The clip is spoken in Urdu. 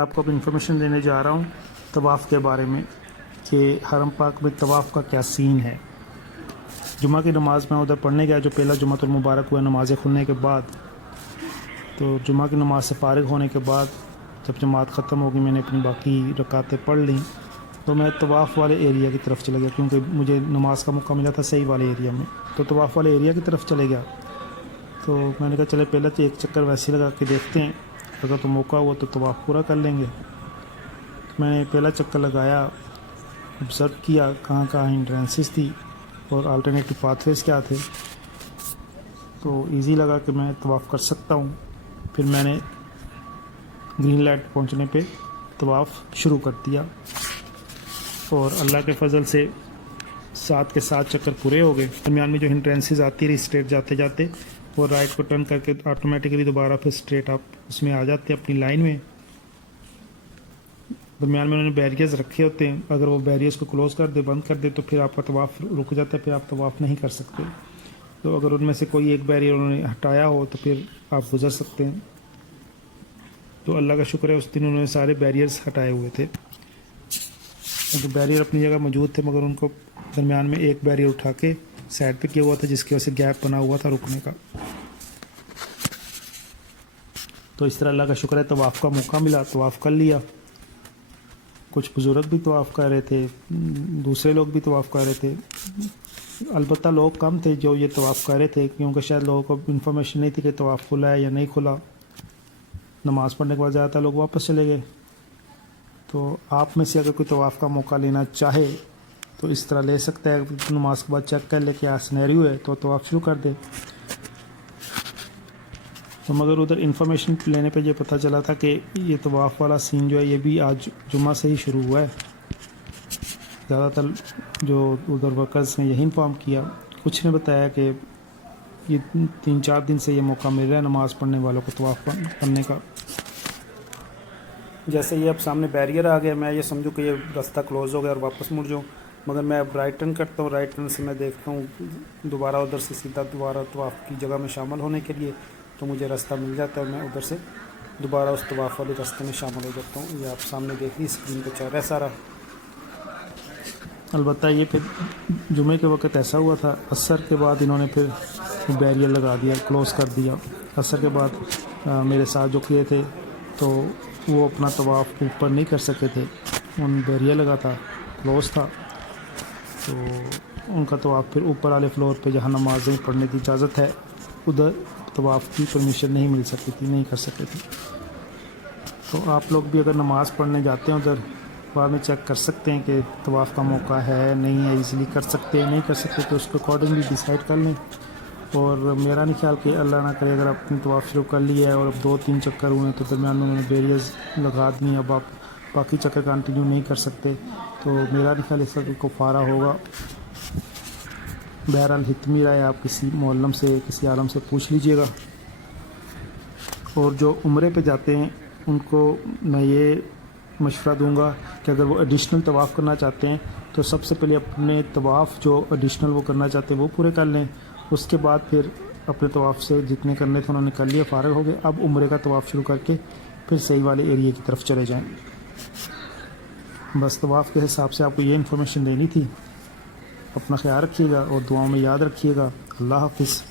آپ کو اب انفارمیشن دینے جا رہا ہوں طواف کے بارے میں کہ حرم پاک میں طواف کا کیا سین ہے۔ جمعہ کی نماز میں ادھر پڑھنے گیا جو پہلا جمعۃ المبارک ہوا نماز کھلنے کے بعد، تو جمعہ کی نماز سے فارغ ہونے کے بعد جب جماعت ختم ہوگی میں نے اپنی باقی رکعتیں پڑھ لیں تو میں طواف والے ایریا کی طرف چلا گیا، کیونکہ مجھے نماز کا موقع ملا تھا صحیح والے ایریا میں، تو طواف والے ایریا کی طرف چلے گیا۔ تو میں نے کہا چلے پہلے تو ایک چکر ویسے لگا کے دیکھتے ہیں، اگر تو موقع ہوا تو طواف پورا کر لیں گے۔ میں نے پہلا چکر لگایا، آبزرو کیا کہاں کہاں انٹرنسز تھی اور الٹرنیٹو پاتھ ویز کیا تھے، تو ایزی لگا کہ میں طواف کر سکتا ہوں۔ پھر میں نے گرین لائٹ پہنچنے پہ طواف شروع کر دیا اور اللہ کے فضل سے 7 کے 7 چکر پورے ہو گئے۔ درمیان میں جو انٹرنسز آتی رہی اسٹریٹ جاتے جاتے، وہ رائٹ کو ٹرن کر کے آٹومیٹکلی دوبارہ پھر اسٹریٹ آپ اس میں آ جاتے ہیں اپنی لائن میں۔ درمیان میں انہوں نے بیریئرز رکھے ہوتے ہیں، اگر وہ بیریئرز کو کلوز کر دے، بند کر دے تو پھر آپ کا طواف رک جاتا ہے، پھر آپ طواف نہیں کر سکتے۔ تو اگر ان میں سے کوئی ایک بیریئر انہوں نے ہٹایا ہو تو پھر آپ گزر سکتے ہیں۔ تو اللہ کا شکر ہے اس دن انہوں نے سارے بیریئرز ہٹائے ہوئے تھے، کیونکہ بیریئر اپنی جگہ موجود تھے مگر ان کو درمیان میں ایک بیریئر اٹھا کے سائڈ پہ کیا ہوا تھا، جس کی وجہ سے گیپ بنا ہوا تھا رکنے کا۔ تو اس طرح اللہ کا شکر ہے طواف کا موقع ملا، طواف کر لیا۔ کچھ بزرگ بھی طواف کر رہے تھے، دوسرے لوگ بھی طواف کر رہے تھے، البتہ لوگ کم تھے جو یہ طواف کر رہے تھے، کیونکہ شاید لوگوں کو انفارمیشن نہیں تھی کہ طواف کھلا ہے یا نہیں کھلا۔ نماز پڑھنے کے بعد زیادہ تر لوگ واپس چلے گئے۔ تو آپ میں سے اگر کوئی طواف کا موقع لینا چاہے تو اس طرح لے سکتا ہے، نماز کے بعد چیک کر لے کہ سینیریو ہے تو طواف شروع کر دے۔ تو مگر ادھر انفارمیشن لینے پہ یہ پتہ چلا تھا کہ یہ طواف والا سین جو ہے یہ بھی آج جمعہ سے ہی شروع ہوا ہے۔ زیادہ تر جو ادھر ورکرز نے یہی انفارم کیا، کچھ نے بتایا کہ یہ 3-4 دن سے یہ موقع مل رہا ہے نماز پڑھنے والوں کو طواف کرنے کا۔ جیسے یہ اب سامنے بیریئر آ گیا، میں یہ سمجھوں کہ یہ راستہ کلوز ہو گیا اور واپس مڑ جاؤں، مگر میں اب رائٹ ٹرن کرتا ہوں، رائٹ ٹرن سے میں دیکھتا ہوں دوبارہ ادھر سے سیدھا دوبارہ طواف کی جگہ میں شامل ہونے کے لیے، تو مجھے راستہ مل جاتا ہے اور میں ادھر سے دوبارہ اس طواف والے راستے میں شامل ہو جاتا ہوں۔ یہ آپ سامنے دیکھ لی اسکرین پہ چل رہا ہے سارا۔ البتہ یہ پھر جمعے کے وقت ایسا ہوا تھا، عصر کے بعد انہوں نے پھر بیریئر لگا دیا، کلوز کر دیا۔ عصر کے بعد میرے ساتھ جو کیے تھے تو وہ اپنا طواف اوپر نہیں کر سکے تھے، ان بیریئر لگا تھا، کلوز تھا، تو ان کا طواف پھر اوپر والے فلور پہ جہاں نمازیں پڑھنے کی اجازت ہے ادھر طواف کی پرمیشن نہیں مل سکی تھی، نہیں کر سکے تھے۔ تو آپ لوگ بھی اگر نماز پڑھنے جاتے ہیں ادھر بعد میں چیک کر سکتے ہیں کہ طواف کا موقع ہے نہیں ہے، ایزیلی کر سکتے ہیں نہیں کر سکتے تو اس کے اکارڈنگلی ڈیسائیڈ کر لیں۔ اور میرا نہیں خیال کہ اللہ نہ کرے اگر آپ نے طواف شروع کر لیا ہے اور اب 2-3 چکر ہوئے ہیں تو درمیان میں انہوں نے بیریئرز لگا دی، اب آپ باقی چکر کنٹینیو نہیں کر سکتے، تو میرا نہیں خیال اس کا کوئی کفارہ ہوگا۔ بہرحال حتمی رائے آپ کسی معلم سے کسی عالم سے پوچھ لیجئے گا۔ اور جو عمرے پہ جاتے ہیں ان کو میں یہ مشورہ دوں گا کہ اگر وہ ایڈیشنل طواف کرنا چاہتے ہیں تو سب سے پہلے اپنے طواف جو ایڈیشنل وہ کرنا چاہتے ہیں وہ پورے کر لیں، اس کے بعد پھر اپنے طواف سے جتنے کرنے تھے انہوں نے کر لیا، فارغ ہو گئے، اب عمرے کا طواف شروع کر کے پھر صحیح والے ایریے کی طرف چلے جائیں۔ بس طواف کے حساب سے آپ کو یہ انفارمیشن دینی تھی۔ اپنا خیال رکھیے گا اور دعاؤں میں یاد رکھیے گا۔ اللہ حافظ۔